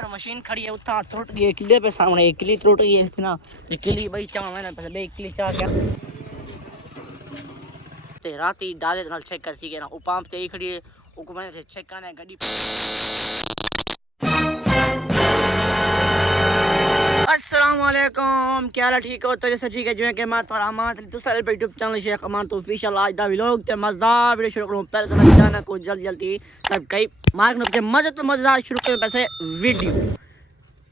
Weaver machine खड़ी है उठा टूट गई किले पे सामने एक किली टूट गई है ना ये किली भाई चाह मैंने पैसे बे किली चाह क्या ते राती डाले नाल चेक कर सी के ना ओ पंप ते खड़ी है ओ को मैंने चेक करने गाड़ी अस्सलामुअलैकुम क्या हाल ठीक हो तो ठीक है जिवें के मैं तो अमान दूसरे यूट्यूब चैनल शेख अमान तो ऑफिशियल आज दा व्लॉग ते मजेदार वीडियो शुरू करूं पहले तो मैं चैनल को जल्दी सब्सक्राइब मार्क नो के मजेदार शुरू करें पैसे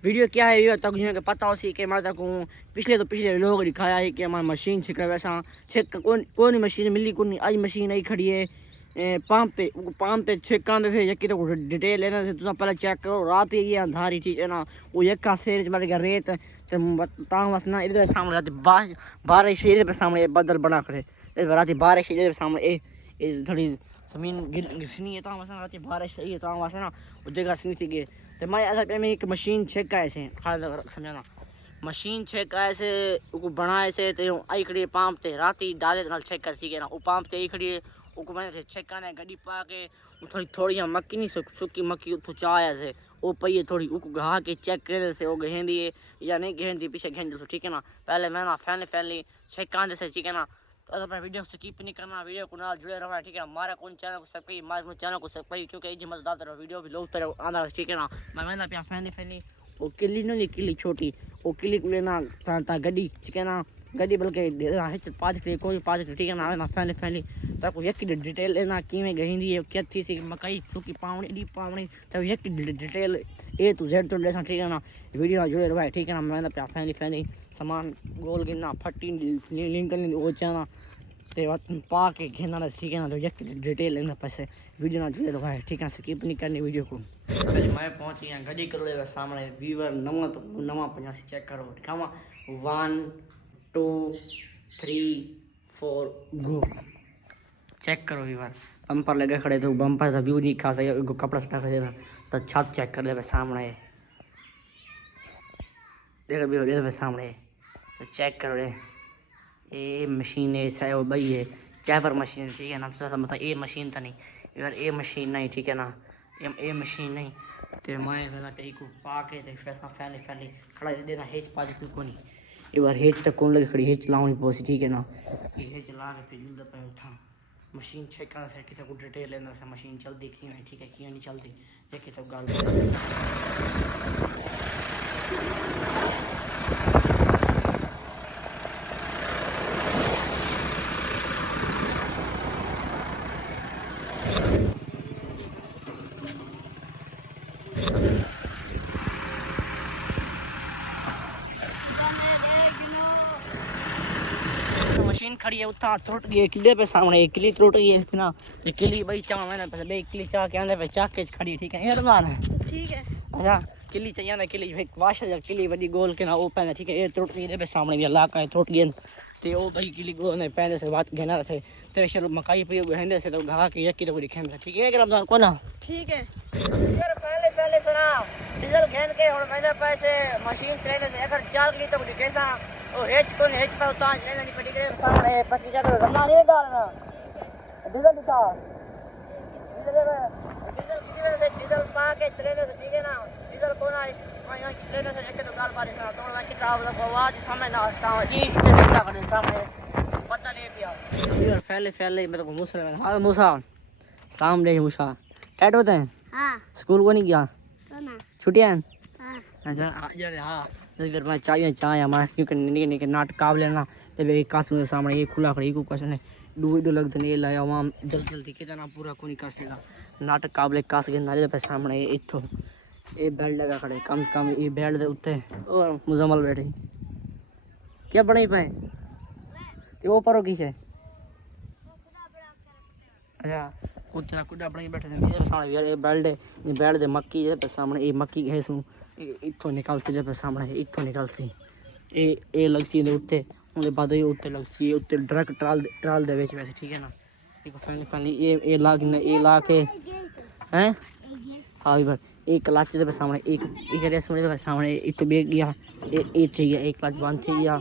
वीडियो क्या है ये तक जिवें के पता हो सी के मैं तक पिछले व्लॉग दिखाया है कि हमारी मशीन छिक वैसा चेक कौन मशीन मिली कौन आज मशीन आई खड़ी है पंप पे चेक करते थे यकी तो डिटेल लेना से तुम पहले चेक करो रात ही ये अंधारी ठीक है ना वो यका शेर बढ़ गया रेत बस ना इधर सामने रात बारिश इधर पे सामने बदल बना खड़े रात बारिश इधर सामने थोड़ी जमीन घिसनी है तो रात बारिश रही है तो ना वो जगह घिसनी थी तो मैं असल में एक मशीन चेक का ऐसे समझाना मशीन चेक का ऐसे उसको बनाए से तो आई खड़ी पंप ते रात ही डाले नाल चेक कर सी के ना वो पंप ते आई खड़ी उनको मैंने चेक करने गड्डी पा के थोड़ी मक्की नहीं सुक्की मक्की उतो चाया से वो पई थोड़ी उनको घा के चेक करे से वो गहेंदी है या नहीं गहेंदी पीछे गहेंदी ठीक है ना पहले मैं ना फैमिली चेक करने से ठीक है ना तो अपने वीडियो से कीप नहीं करना वीडियो को ना जुड़े रहना ठीक है हमारा कौन चैनल को सब्सक्राइब हमारे चैनल को सब्सक्राइब क्योंकि ये मजेदार वीडियो भी लोग तरह आना ठीक है ना मैं ना पे फैमिली वो किली नहीं किली छोटी वो किली को लेना गड्डी ठीक है ना गड्डी बल्कि पाँच ठीक है ना फैमिली तक यक डिटेल लेना किमें गहिंदी है क्या थी सी मकई सूकी पावनी डी पावनी तब यक डिटेल ए टू जेड तो लेसा ठीक है ना वीडियो जुड़े रहा ठीक है ना मैं पे फैमिली सामान गोल गिना फट्टी लिंक वो चाना ते पा के घेना ठीक है ना तो यक डिटेल लेना पैसे वीडियो ना जुड़े रहा ठीक है स्किप नहीं करनी वीडियो को पहले मैं पहुंच गया गड्डी करोड़े सामने वीवर नवा 85 चेक करो दिखावा 1 2 3 4 गो चेक करो वीवर बम्पर लगे खड़े तो बम्पर था व्यू नहीं खा सके कपड़ा सटा कर तो छत चेक कर दे सामने देखो सामने तो चेक करो रे ये मशीन है वो भाई है चैपर मशीन ठीक है ना मतलब ये मशीन तो नहीं यार ये मशीन नहीं ठीक है ना ये मशीन नहीं तो मैं पहला कहीं को पा के फैसला फैली खड़ा देना हेच पा दी को नहीं एक बार हेच तक कौन लगे खड़ी हेच लाऊंगी पहुंची ठीक है ना ये हेच ला के फिर जल्द पे उठा मशीन चेक करना से किसी को डिटेल लेना से मशीन चलती क्यों है ठीक है क्यों नहीं चलती ये किसी गाल मशीन खड़ी है उठा टूट गई किले पे सामने एक किली टूट गई है ना तो किली भाई चाह मैंने पैसे बे किली चाह के आंदे पे चाह के खड़ी ठीक है यार ठीक है अच्छा किली चाहिए ना किली भाई वाश किली बड़ी गोल के ना वो पहले ठीक है ये टूट गई पे सामने भी इलाका है टूट गई ते ओ भाई किली गोल ने पहले से बात घेना से तेरे शर मकाई पे गहंदे से तो घा के यकी तो दिखे ठीक है रमजान को ना ठीक है यार पहले सुना डीजल घेन के और मैंने पैसे मशीन चले से अगर चाल की तो कैसा ओ हेच को हेच पे उतार लेना नहीं पड़ी के सामने पति जा कर रमना रे डालना डीजल दिखा डीजल पा के चले से ठीक है ना डीजल को ना लेने से एक तो गाल बारिश ना तो मैं किताब का आवाज सामने ना हंसता हूं जी चला कर सामने पता नहीं पिया यार फैले मैं तो मूसा हां मूसा सामने मूसा कैट होते हैं हां स्कूल को नहीं गया ना छुट्टियां हां अच्छा आ जा हां फिर मैं चाय हमारा क्योंकि निके नाटक काबले ना ते कास में सामने ये खुला खड़ी को क्वेश्चन है दो लगते नहीं लाया वहां जल्दी के ना पूरा को नहीं कर सका नाटक काबले कास के नारे पे सामने इथो ये बेल्ट लगा खड़े कम से कम ये बेल्ट दे उत्ते और मुजम्मल बैठे क्या बने पे ते वो परो की है अच्छा कुछ ना कुछ अपने बैठे मेरे सामने यार ये बेल्ट दे मक्की है पे सामने ये मक्की है सु इथों निकलती है पे सामने इथों निकलती ये लगसी दे उत्ते उनके बाद ये उत्ते लगसी उत्ते ट्रक ट्राल दे विच वैसे ठीक है ना देखो फाइनली ये ला के हैं हां इधर एक क्लच दे सामने एक रेस में सामने इतो बेग गया ये चाहिए एक क्लच बंद चाहिए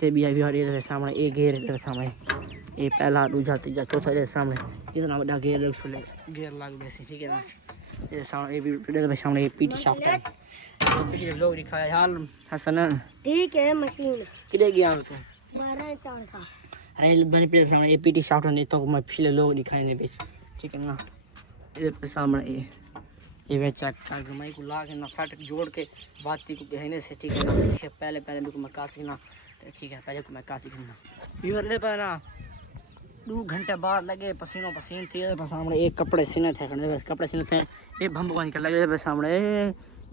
ते भी यार ये सामने एक गेयर दे सामने ये पहला दूसरा तीसरा चौथा दे सामने इतना बड़ा गेयर लग गेयर लग वैसे ठीक है ना ये सामने ये वीडियो के सामने ये पीटी शॉप है तो पिछले लोग दिखाया हाल हसन ठीक है मशीन किधर गया तो 12 4 अरे बने पिछले सामने ये पीटी शॉप नहीं तो मैं पिछले लोग दिखाए नहीं बेच ठीक है ना ये पे सामने ये बेचा का मैं को ला के ना फाटक जोड़ के बात को कहने से ठीक है ना पहले पहले मेरे को मैं कासी ना ठीक है पहले को मैं कासी करना ये ले पर ना 2 घंटे बाद लगे पसीनों पसीन थे सामने एक कपड़े सीने थे कपड़े सीने थे ये भंभवान के लगे सामने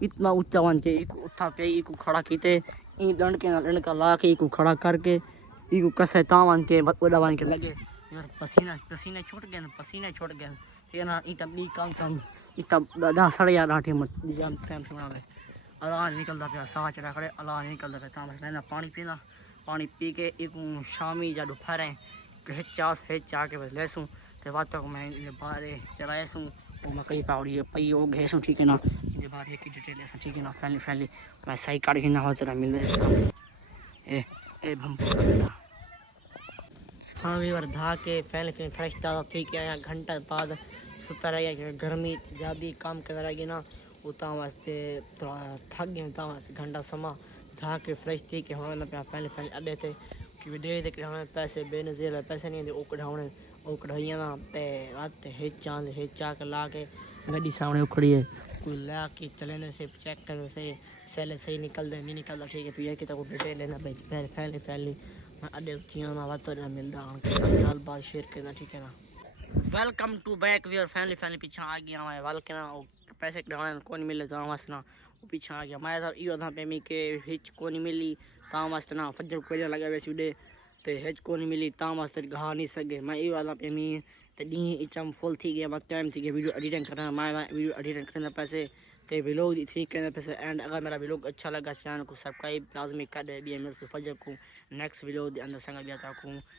इतना ऊंचा वन के एक उठा पे एक खड़ा कीते ई दंड के लंड का ला के एक खड़ा करके एक कसे तावन के बड़ा वन के लगे यार पसीना पसीने छूट गए पसीने छूट गए ठीक है ना ई तब काम काम ई तब दादा सड़ यार आठे मत जाम टाइम से बना अलान निकलता पे साह चढ़ा खड़े अलान निकलता पे काम ना पानी पीना पानी पी के एक शामी जा दोपहर चाह के बस लेसूँ तो बात तक मैं बाहर चलाएसूँ वो मैं कई पावड़ी पई वो घेसूँ ठीक है ना ये बाहर एक डिटेल ऐसा ठीक है ना फैली फैली मैं सही काट के ना हो तेरा मिल ए भंपू हाँ भी बार धा के फैले फैले फ्रेश ताज़ा ठीक है यहाँ घंटा बाद सुता रह गया गर्मी ज़्यादा काम कर रहेगी ना उतना वास्ते थोड़ा थक गया उतना वास्ते घंटा समा धा के फ्रेश थी कि हाँ ना फैले फैले अड्डे थे कि दे दे कढ़ाने पैसे बेनज़ीर पैसे नहीं दे वो कढ़ाने वो कढ़ाइया ना ते आते हिचा के ला के गड्डी सामने उखड़ी है कोई ला के चलेने से चेक करने से सैले सही निकल दे नहीं निकलता ठीक है तो ये कि तो दे लेना भाई फैले फैले अड्डे चिया ना बात तो मिलता गाल बात शेयर करना ठीक है ना welcome to back we are family पीछे आ गया मैं वाल के ना पैसे कढ़ाने कौन मिले तो मस्त ना वो पीछे आ गया मैं इो था पे मी के हिच को नहीं मिली ता मस्त ना फजर को लगा वैसे उडे तो हिच को नहीं मिली ता मस्त गा नहीं सके मैं इो वाला पे मी तो डी इचम फुल थी गया बस टाइम थी गया वीडियो एडिटिंग करना मैं वीडियो एडिटिंग करने पैसे तो व्लॉग थी करने पैसे एंड अगर मेरा व्लॉग अच्छा लगा चैनल को सब्सक्राइब लाजमी कर दे बी एम एस फजर को नेक्स्ट व्लॉग अंदर संग भी आता हूँ।